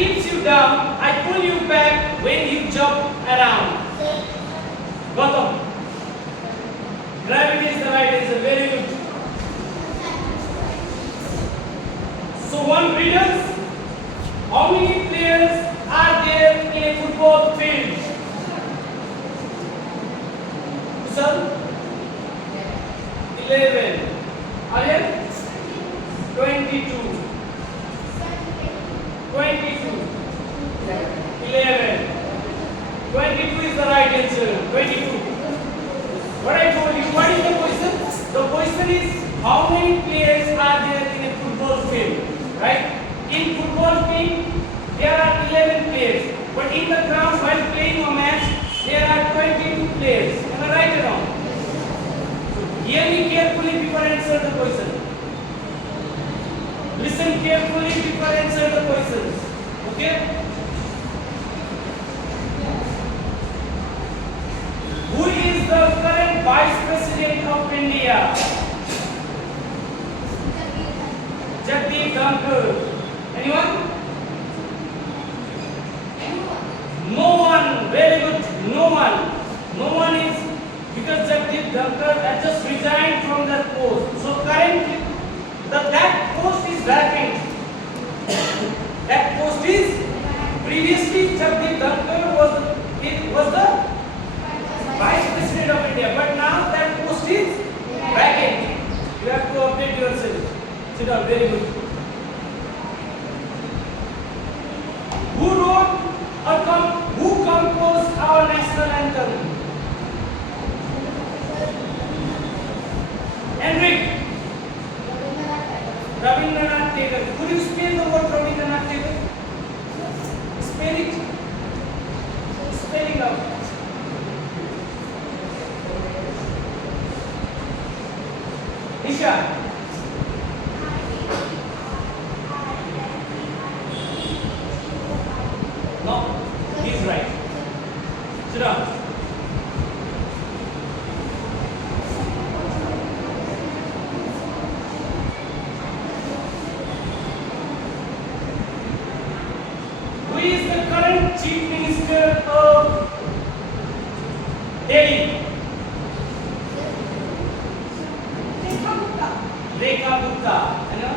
keeps you down, I pull you back when you jump around. Gautam. Gravity is the right answer. Very good. So one riddle. How many players are there in a football field? Sir? 11. Aryan? 22. 22. 11. 22 is the right answer. 22. What I told you, what is the question? The question is how many players are there in a football field? Right? In football field, there are 11 players. But in the ground while playing a match, there are 22 players. Am I right or wrong? So hear me carefully before I answer the question. Listen carefully before I answer the questions. Okay? Who is the current Vice President of India? Jagdeep Dhankar. Anyone? No one. Very good. No one. No one is because Jagdeep Dhankar has just resigned from that post. So currently, that post is vacant. That post is previously Jagdeep Dhankar was the Vice President of India, but now that post is vacant. You have to update yourself. Sit down. Very good. Who composed our national anthem? Henrik. Rabindranath Tagore. Could you spell the word Rabindranath Tagore? Spell it. Spelling out. Nisha. No, he's right. Sit down. Who is the current Chief Minister of Delhi? Rekha Gupta. You know?